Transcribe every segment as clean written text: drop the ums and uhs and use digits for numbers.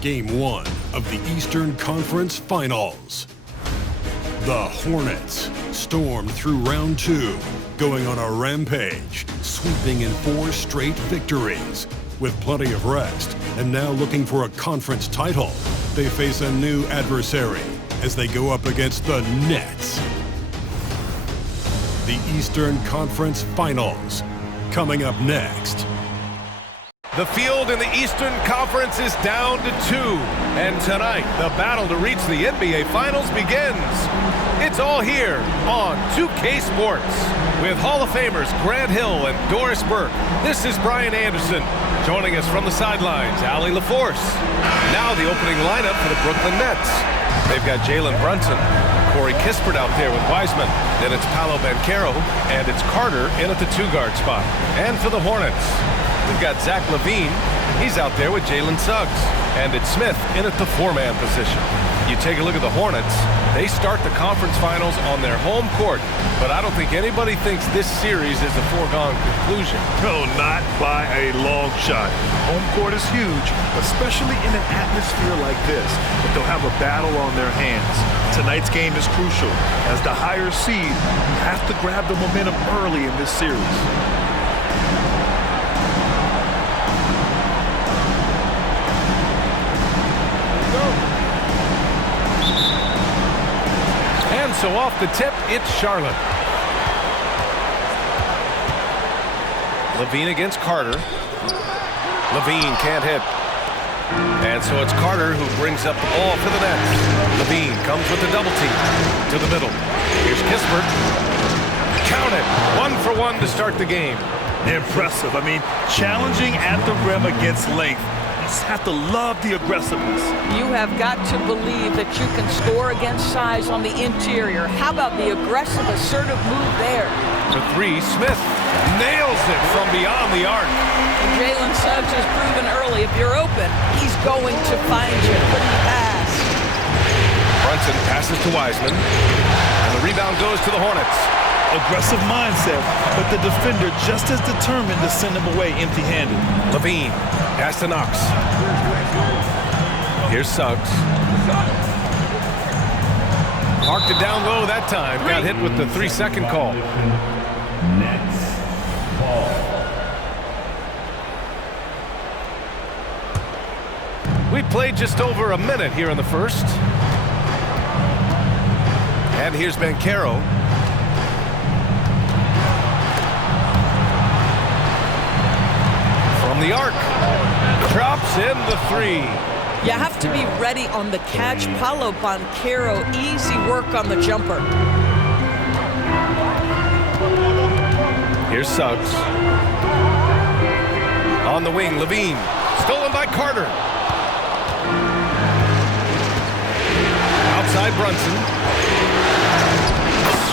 Game 1 of the Eastern Conference Finals. The Hornets stormed through round 2, going on a rampage, sweeping in 4 straight victories. With plenty of rest, and now looking for a conference title, they face a new adversary as they go up against the Nets. The Eastern Conference Finals, coming up next. The field in the Eastern Conference is down to 2. And tonight, the battle to reach the NBA Finals begins. It's all here on 2K Sports. With Hall of Famers Grant Hill and Doris Burke, this is Brian Anderson. Joining us from the sidelines, Allie LaForce. Now the opening lineup for the Brooklyn Nets. They've got Jalen Brunson, Corey Kispert out there with Wiseman. Then it's Paolo Banchero, and it's Carter in at the 2-guard spot. And for the Hornets, we've got Zach LaVine. He's out there with Jalen Suggs. And it's Smith in at the 4-man position. You take a look at the Hornets. They start the conference finals on their home court. But I don't think anybody thinks this series is a foregone conclusion. No, not by a long shot. Home court is huge, especially in an atmosphere like this. But they'll have a battle on their hands. Tonight's game is crucial. As the higher seed, you have to grab the momentum early in this series. So off the tip, it's Charlotte. LaVine against Carter. LaVine can't hit. And so it's Carter who brings up the ball for the Nets. LaVine comes with the double team to the middle. Here's Kispert. Count it. 1 for 1 to start the game. Impressive. I mean, challenging at the rim against length. Have to love the aggressiveness. You have got to believe that you can score against size on the interior. How about the aggressive, assertive move there? For 3, Smith nails it from beyond the arc. And Jalen Suggs has proven early, if you're open, he's going to find you. Couldn't pass. Brunson passes to Wiseman, and the rebound goes to the Hornets. Aggressive mindset, but the defender just as determined to send him away empty-handed. LaVine, pass to Knox. Here's Suggs. Parked it down low that time. Got hit with the 3-second call. Nets ball. We played just over a minute here in the first. And here's Banchero. The arc drops in the 3. You have to be ready on the catch. Paolo Banchero, easy work on the jumper. Here's Suggs. On the wing, LaVine. Stolen by Carter. Outside Brunson.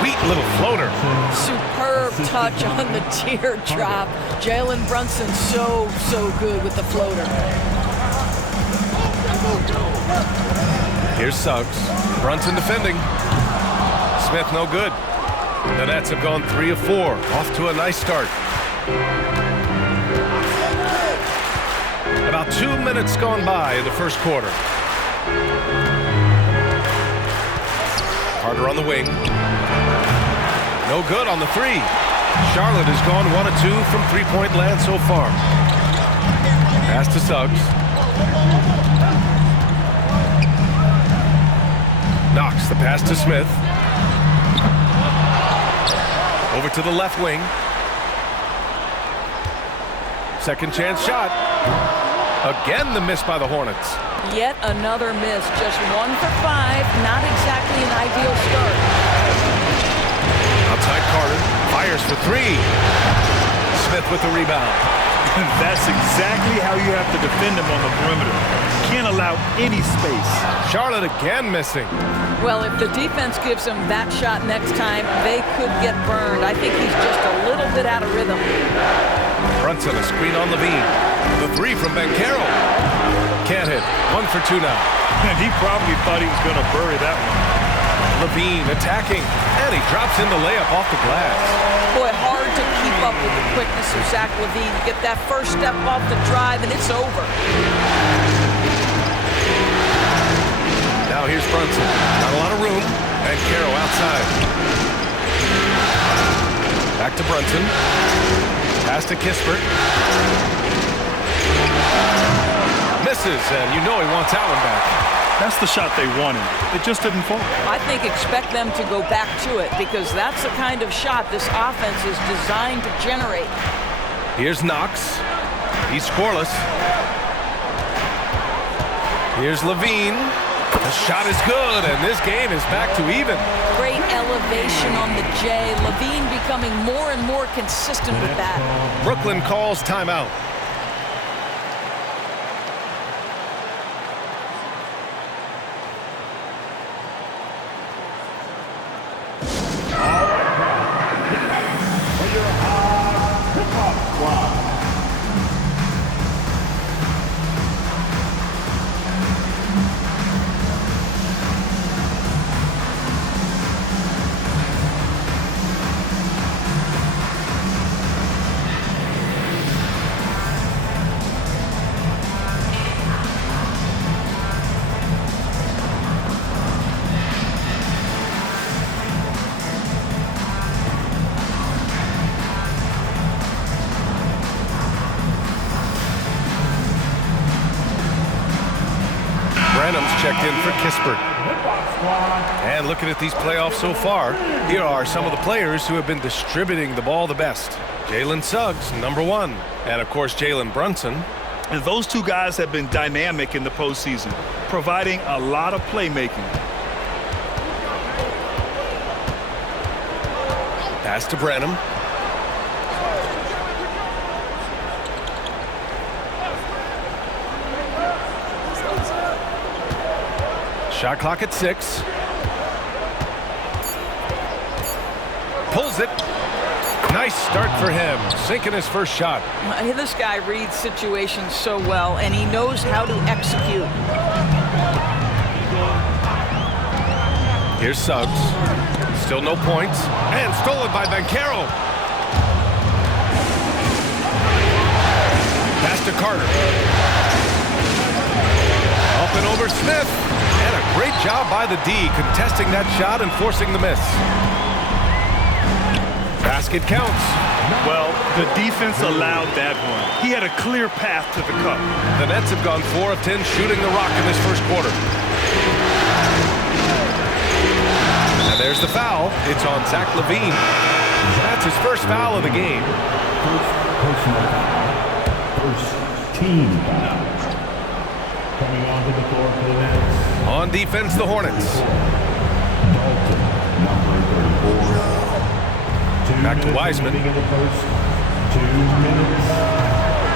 Sweet little floater. Superb touch on the teardrop. Jalen Brunson so good with the floater. Here's Suggs. Brunson defending. Smith no good. The Nets have gone 3 of 4. Off to a nice start. About 2 minutes gone by in the first quarter. Carter on the wing. No good on the 3. Charlotte has gone 1 of 2 from 3-point land so far. Pass to Suggs. Knox the pass to Smith. Over to the left wing. Second chance shot. Again the miss by the Hornets. Yet another miss. Just 1 for 5. Not exactly an ideal start. Outside Carter, fires for 3. Smith with the rebound. That's exactly how you have to defend him on the perimeter. Can't allow any space. Charlotte again missing. Well, if the defense gives him that shot next time, they could get burned. I think he's just a little bit out of rhythm. Brunson, a screen on LaVine. The 3 from Banchero. Can't hit. 1 for 2 now. And he probably thought he was going to bury that one. LaVine attacking, and he drops in the layup off the glass. Boy, hard to keep up with the quickness of Zach LaVine. Get that first step off the drive, and it's over. Now here's Brunson. Not a lot of room. And Carroll outside. Back to Brunson. Pass to Kispert. Misses, and you know he wants Allen back. That's the shot they wanted. It just didn't fall. I think expect them to go back to it because that's the kind of shot this offense is designed to generate. Here's Knox. He's scoreless. Here's Levine. The shot is good, and this game is back to even. Great elevation on the J. Levine becoming more and more consistent with that. Brooklyn calls timeout. Checked in for Kispert. And looking at these playoffs so far, here are some of the players who have been distributing the ball the best. Jalen Suggs, #1. And, of course, Jalen Brunson. And those two guys have been dynamic in the postseason, providing a lot of playmaking. Pass to Branham. Shot clock at 6. Pulls it. Nice start for him. Sinking his first shot. This guy reads situations so well, and he knows how to execute. Here's Suggs. Still no points. And stolen by Banchero. Pass to Carter. Up and over Smith. And a great job by the D, contesting that shot and forcing the miss. Basket counts. Well, the defense allowed that one. He had a clear path to the cup. The Nets have gone 4 of 10 shooting the rock in this first quarter. And there's the foul. It's on Zach Levine. That's his first foul of the game. First team foul. Coming onto the floor for the Nets. On defense, the Hornets. Dalton, number 34. Back to Wiseman. In the first 2 minutes.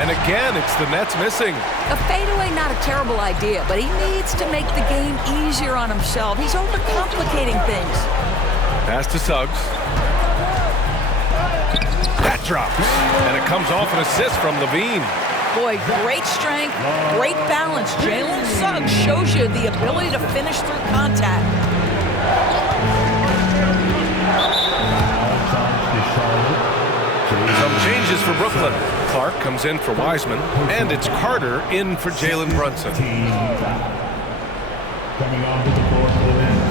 And again, it's the Nets missing. A fadeaway, not a terrible idea, but he needs to make the game easier on himself. He's overcomplicating things. Pass to Suggs. That drops. And it comes off an assist from Levine. Boy, great strength, great balance. Jalen Suggs shows you the ability to finish through contact. Some changes for Brooklyn. Clark comes in for Wiseman, and it's Carter in for Jalen Brunson.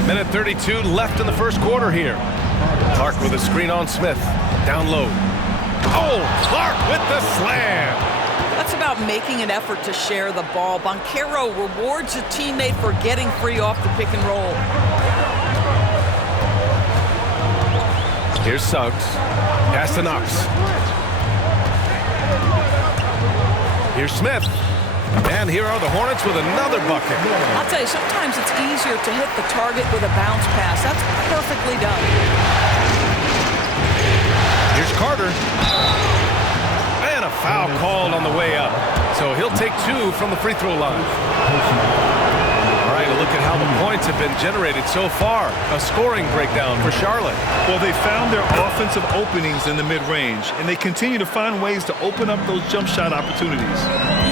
Minute 32 left in the first quarter here. Clark with a screen on Smith. Down low. Oh, Clark with the slam. That's about making an effort to share the ball. Banchero rewards a teammate for getting free off the pick and roll. Here's Suggs. Pass to Knox. Here's Smith. And here are the Hornets with another bucket. I'll tell you, sometimes it's easier to hit the target with a bounce pass. That's perfectly done. Here's Carter. And a foul called on the way up. So he'll take 2 from the free throw line. All right, a look at how the points have been generated so far. A scoring breakdown for Charlotte. Well, they found their offensive openings in the mid-range, and they continue to find ways to open up those jump shot opportunities.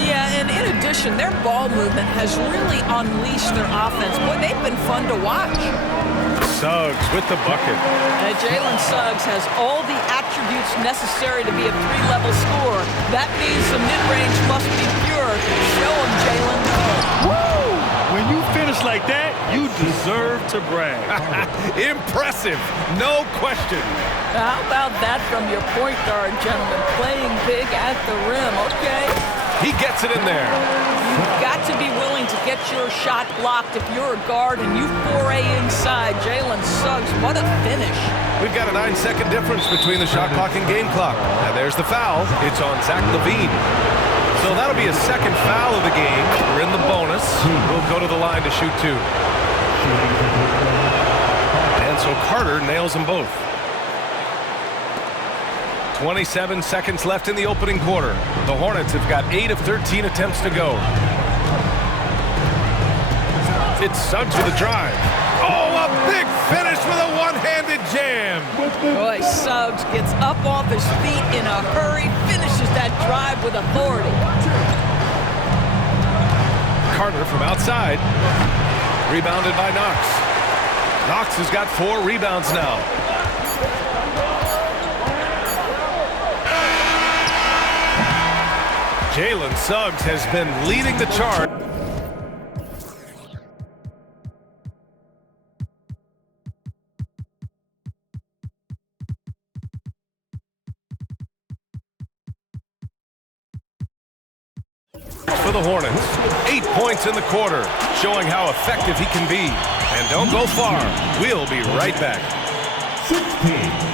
Yeah, and in addition, their ball movement has really unleashed their offense. Boy, they've been fun to watch. Suggs with the bucket. Jalen Suggs has all the attributes necessary to be a 3-level scorer. That means the mid-range must be pure. Show him, Jalen. Woo! When you finish like that, You deserve to brag. Impressive, no question. How about that from your point guard, gentlemen? Playing big at the rim, okay? He gets it in there. You've got to be willing to get your shot blocked if you're a guard and you foray inside. Jalen Suggs, what a finish. We've got a 9-second difference between the shot clock and game clock. And there's the foul. It's on Zach LaVine. So that'll be a second foul of the game. We're in the bonus. We'll go to the line to shoot 2. And so Carter nails them both. 27 seconds left in the opening quarter. The Hornets have got 8 of 13 attempts to go. It's Suggs with a drive. Oh, a big finish with a one-handed jam. Boy, Suggs gets up off his feet in a hurry, finishes that drive with authority. Carter from outside. Rebounded by Knox. Knox has got 4 rebounds now. Jalen Suggs has been leading the charge. For the Hornets, 8 points in the quarter, showing how effective he can be. And don't go far. We'll be right back. 16.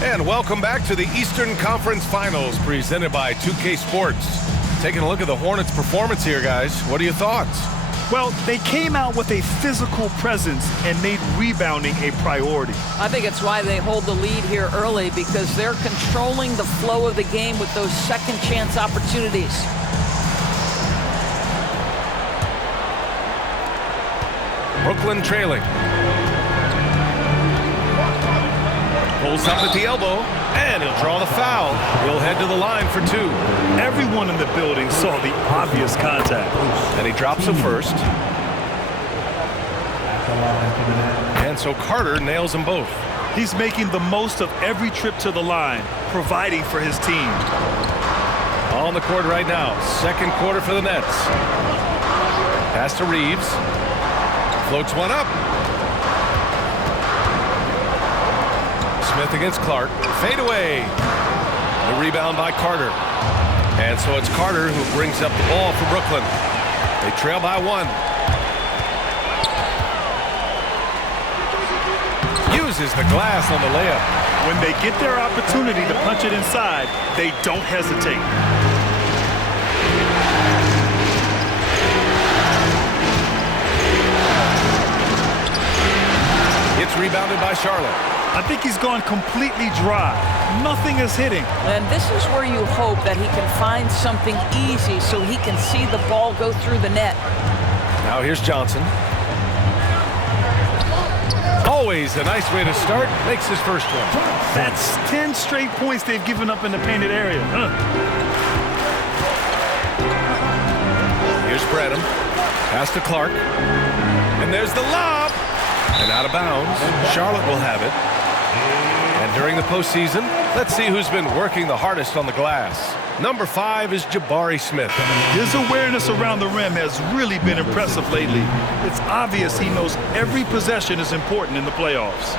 And welcome back to the Eastern Conference Finals presented by 2K Sports. Taking a look at the Hornets' performance here, guys. What are your thoughts? Well, they came out with a physical presence and made rebounding a priority. I think it's why they hold the lead here early, because they're controlling the flow of the game with those second chance opportunities. Brooklyn trailing. Pulls up at the elbow, and he'll draw the foul. He'll head to the line for 2. Everyone in the building saw the obvious contact. And he drops the first. And so Carter nails them both. He's making the most of every trip to the line, providing for his team. On the court right now, second quarter for the Nets. Pass to Reeves. Floats one up. Smith against Clark. Fade away. The rebound by Carter. And so it's Carter who brings up the ball for Brooklyn. They trail by 1. Uses the glass on the layup. When they get their opportunity to punch it inside, they don't hesitate. It's rebounded by Charlotte. I think he's gone completely dry. Nothing is hitting. And this is where you hope that he can find something easy so he can see the ball go through the net. Now here's Johnson. Always a nice way to start. Makes his first one. That's 10 straight points they've given up in the painted area. Here's Bradham. Pass to Clark. And there's the lob. And out of bounds. Charlotte will have it. And during the postseason, let's see who's been working the hardest on the glass. Number 5 is Jabari Smith. His awareness around the rim has really been impressive lately. It's obvious he knows every possession is important in the playoffs.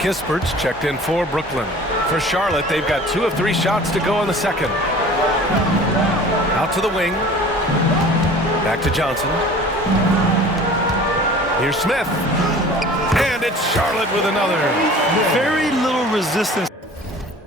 Kispert's checked in for Brooklyn. For Charlotte, they've got 2 of 3 shots to go in the second. Out to the wing. Back to Johnson. Here's Smith. And it's Charlotte with another. Very little resistance.